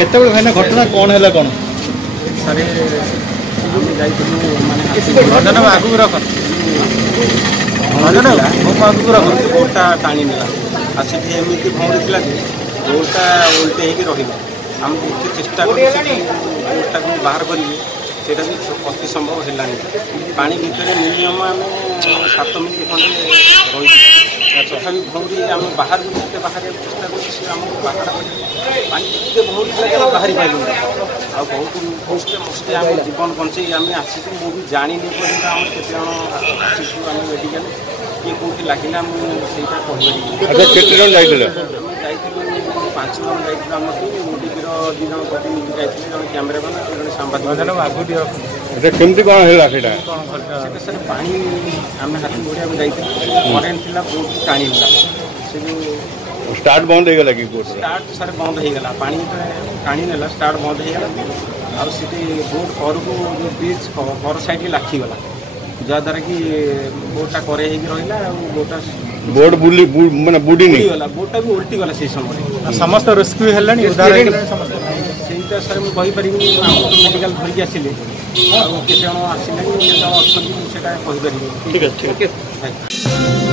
केते भाईना घटना कौन है कौन सारे भजन आगू रख भजन आगू रख बोटा टाणी नेला आसी एमती भौड़ी थी बोटा उल्टे होगी रही आम चेष्टा बोटा को बाहर करें सेटा भी अति संभव है पानी भितर मिनिमम आम 7 मिनिट खंडे रही तथापि भौरी आम बाहर भी बाहर चेष्टा कर बाहर पानी भौरी बाहरी पाइलु आ बहुत कष्टे मस्ते आम जीवन बचे आम आसी मुझे जानी आम केत जन आसीचु आम मेडिकल किए कौटी लगे मुझे कहीपर 5 जन जाइए आम मोदीर 2 जन प्रतिनिधि जाते जन कैमेरामैन जन सांबादिक केमती कौन है सर पानी आम हाथी गोड़िया जाइए करेन्ट थी बोट टाणी से स्टार्ट बंद हो गला कि स्टार्ट सर बंद हो गला पानी टाणी नेला स्टार्ट बंद हो गला और सीटी बोट कर को जो ब्रिज कर साइड लाखीगला जहाँद्वारा कि बोटा करे रहा बोटा बोट बुली माने बुडी नहीं गला बोटा भी उल्टी गला से समय समस्त रेस्क्यू हेलानी उद्धार सेटा सर मुझे कहीपर मेडिकल धरिकी आसिले केते जन आसिले केते जन अच्छा कहीपर ठीक है